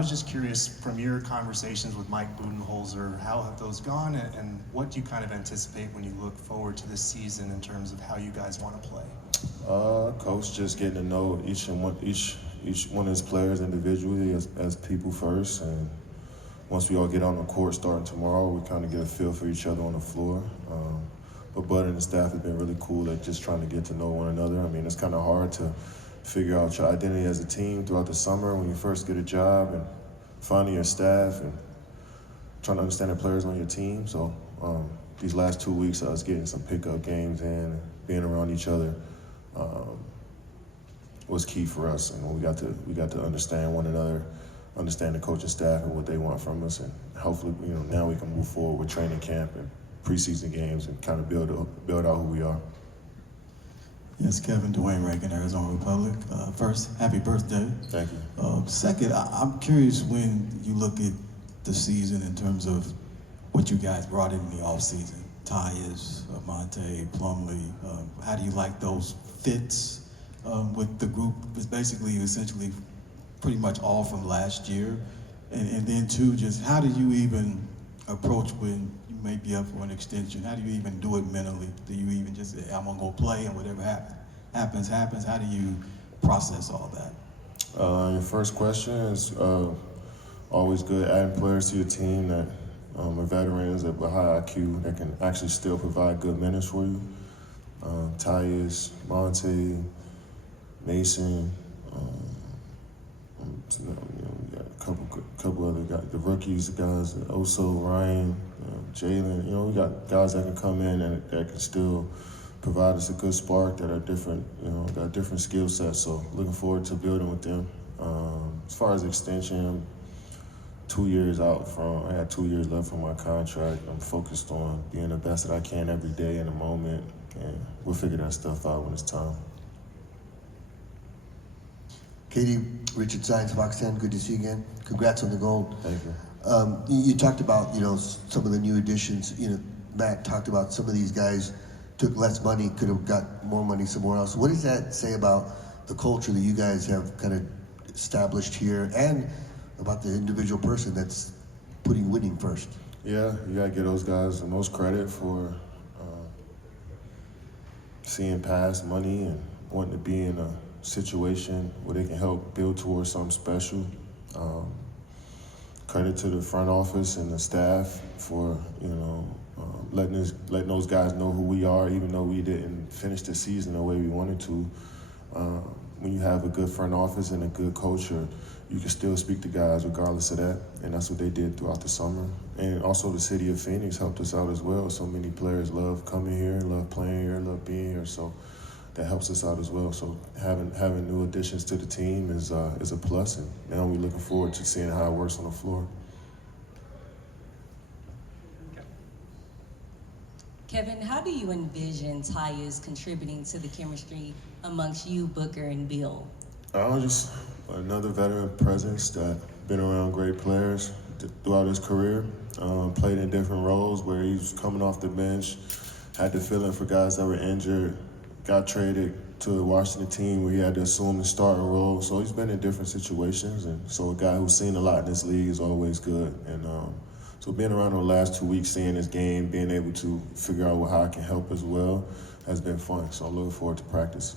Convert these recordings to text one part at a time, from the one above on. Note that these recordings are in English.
I was just curious from your conversations with Mike Budenholzer, how have those gone, and what do you kind of anticipate when you look forward to this season in terms of how you guys want to play? Coach just getting to know each one of his players individually as people first, and once we all get on the court starting tomorrow, we kind of get a feel for each other on the floor. But Bud and the staff have been really cool at just trying to get to know one another. I mean, it's kind of hard to figure out your identity as a team throughout the summer when you first get a job and finding your staff and trying to understand the players on your team. So these last 2 weeks, us getting some pickup games in, being around each other, was key for us. And we got to understand one another, understand the coaching staff and what they want from us, and hopefully, now we can move forward with training camp and preseason games and kind of build out who we are. Yes, Kevin, Durant, Arizona Republic. First, happy birthday. Thank you. Second, I'm curious when you look at the season in terms of what you guys brought in the offseason. Tyus, Monte, Plumlee. How do you like those fits with the group? It's basically, essentially, pretty much all from last year. And then two, just how do you even approach when you may be up for an extension? How do you even do it mentally? Do you even just say, I'm gonna go play and whatever happens? How do you process all that? Your first question is always good adding players to your team that are veterans with high IQ that can actually still provide good minutes for you. Tyus, Monte, Mason, we got a couple other guys, the rookies, the guys, Oso, Ryan, Jalen. We got guys that can come in and that can still provide us a good spark, that are different, got different skill sets. So looking forward to building with them. As far as extension, I'm 2 years out I got 2 years left on my contract. I'm focused on being the best that I can every day in the moment, and we'll figure that stuff out when it's time. Katie, Richard Science, Fox 10, good to see you again. Congrats on the gold. Thank you. You talked about, some of the new additions. Matt talked about some of these guys took less money, could have got more money somewhere else. What does that say about the culture that you guys have kind of established here, and about the individual person that's putting winning first? Yeah, you gotta give those guys the most credit for seeing past money and wanting to be in a situation where they can help build towards something special. Credit to the front office and the staff for letting those guys know who we are, even though we didn't finish the season the way we wanted to. When you have a good front office and a good culture, you can still speak to guys regardless of that, and that's what they did throughout the summer. And also the city of Phoenix helped us out as well. So many players love coming here, love playing here, love being here. So that helps us out as well. So having new additions to the team is a plus, and now we're looking forward to seeing how it works on the floor. Kevin, how do you envision Tyus contributing to the chemistry amongst you, Booker, and Bill? Just another veteran presence that been around great players throughout his career. Played in different roles where he was coming off the bench, had the feeling for guys that were injured, got traded to a Washington team where he had to assume the starting role. So he's been in different situations, and so a guy who's seen a lot in this league is always good. And so being around the last 2 weeks, seeing his game, being able to figure out how I can help as well, has been fun. So I'm looking forward to practice.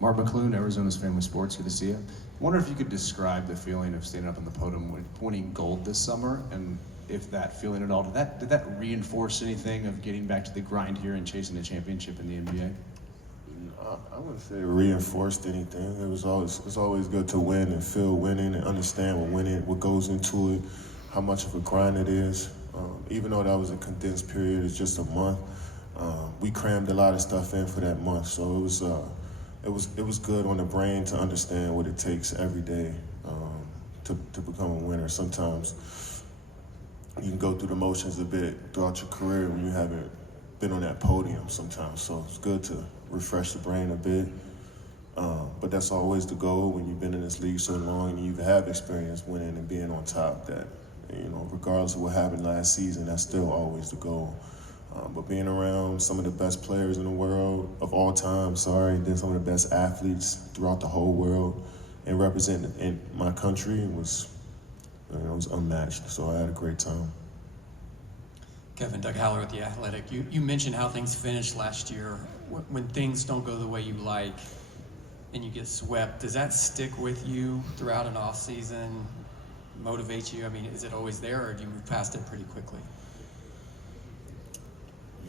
Mark McClune, Arizona's Family Sports, good to see you. I wonder if you could describe the feeling of standing up on the podium winning gold this summer, and if that feeling at all, did that reinforce anything of getting back to the grind here and chasing a championship in the NBA? I wouldn't say it reinforced anything. It's always good to win and feel winning and understand what goes into it, how much of a grind it is. Even though that was a condensed period, it's just a month. We crammed a lot of stuff in for that month, so it was good on the brain to understand what it takes every day to become a winner. Sometimes you can go through the motions a bit throughout your career when you haven't been on that podium sometimes. So it's good to refresh the brain a bit. But that's always the goal when you've been in this league so long and you have experience winning and being on top, that, regardless of what happened last season, that's still always the goal. But being around some of the best players in the world of all time, and then some of the best athletes throughout the whole world, and represent in my country was, it was unmatched. So I had a great time. Kevin, Doug Haller with The Athletic. You mentioned how things finished last year. When things don't go the way you like and you get swept, does that stick with you throughout an off season, motivate you? I mean, is it always there, or do you move past it pretty quickly?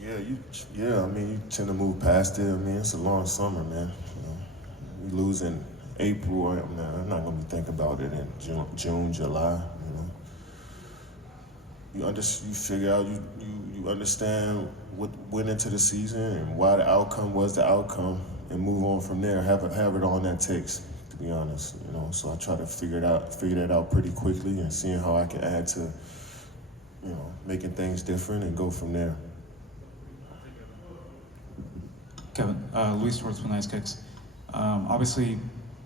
Yeah, I mean, you tend to move past it. I mean, it's a long summer, man. We lose in April. I'm not going to think about it in June, July. You figure out, you understand what went into the season and why the outcome was the outcome, and move on from there. Have it all that takes, to be honest. So I try to figure that out pretty quickly, and seeing how I can add to, making things different and go from there. Kevin, Luis Schwartz with Nice Kicks. Obviously,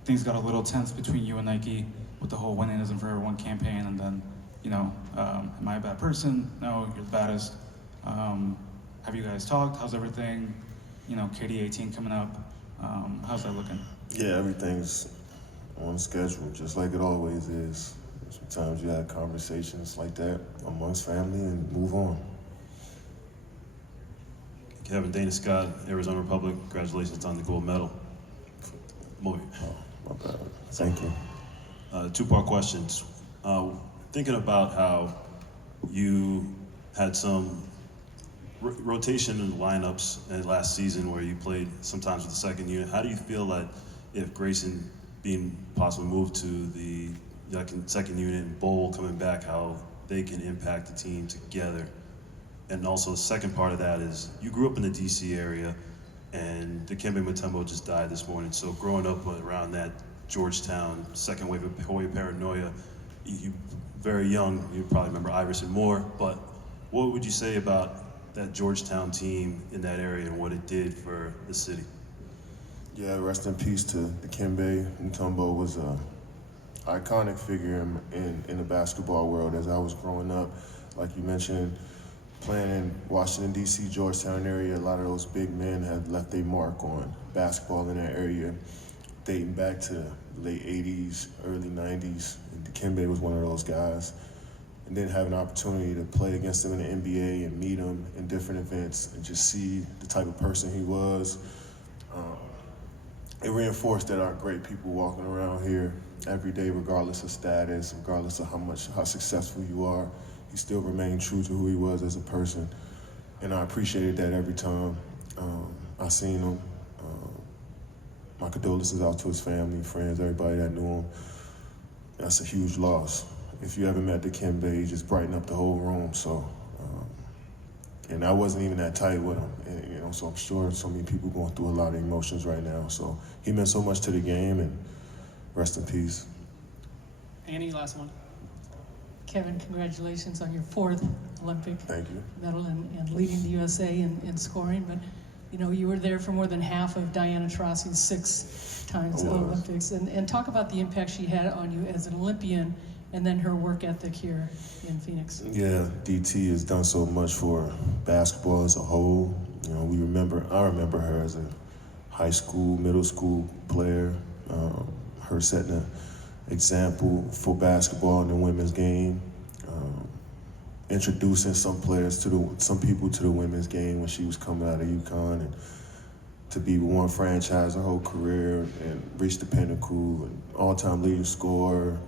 things got a little tense between you and Nike with the whole winning isn't for everyone campaign, and then, am I a bad person? No, you're the baddest. Have you guys talked? How's everything? KD 18 coming up. How's that looking? Yeah, everything's on schedule, just like it always is. Sometimes you have conversations like that amongst family and move on. Kevin, Dana Scott, Arizona Republic, congratulations on the gold medal. Oh, my bad. Thank you. Two-part questions. Thinking about how you had some rotation in the lineups in last season where you played sometimes with the second unit, how do you feel that if Grayson being possibly moved to the second unit and Bowl coming back, how they can impact the team together? And also the second part of that is you grew up in the DC area and Dikembe Mutombo just died this morning. So growing up around that Georgetown second wave of Hoya paranoia, you very young, you probably remember Iverson more, but what would you say about that Georgetown team in that area and what it did for the city? Yeah, rest in peace to Dikembe Mutombo. Was a iconic figure in the basketball world as I was growing up. Like you mentioned, playing in Washington, D.C., Georgetown area, a lot of those big men have left a mark on basketball in that area, dating back to the late 80s, early 90s. And Dikembe was one of those guys. And then have an opportunity to play against him in the NBA and meet him in different events and just see the type of person he was. It reinforced that our great people walking around here every day, regardless of status, regardless of how successful you are, he still remained true to who he was as a person. And I appreciated that every time I seen him. My condolences out to his family, friends, everybody that knew him. That's a huge loss. If you ever met Dikembe, he just brightened up the whole room. So, and I wasn't even that tight with him. And, so I'm sure so many people going through a lot of emotions right now. So he meant so much to the game, and rest in peace. Annie, last one. Kevin, congratulations on your 4th Olympic Thank you. medal and leading the USA in scoring. But, you were there for more than half of Diana Taurasi's 6 times Olympics. And talk about the impact she had on you as an Olympian and then her work ethic here in Phoenix. Yeah, DT has done so much for basketball as a whole. I remember her as a high school, middle school player, her setting an example for basketball in the women's game, introducing some people to the women's game when she was coming out of UConn, and to be one franchise her whole career and reach the pinnacle, and all-time leading scorer.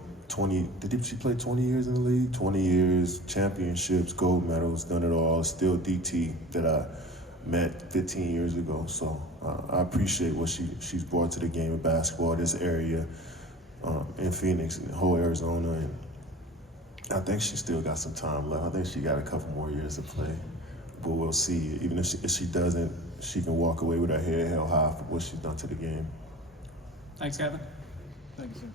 Did she play 20 years in the league? 20 years, championships, gold medals, done it all. Still DT that I met 15 years ago. So I appreciate what she's brought to the game of basketball, this area in Phoenix and the whole Arizona. And I think she still got some time left. I think she got a couple more years to play. But we'll see. Even if she doesn't, she can walk away with her head held high for what she's done to the game. Thanks, Kevin. Thank you, sir.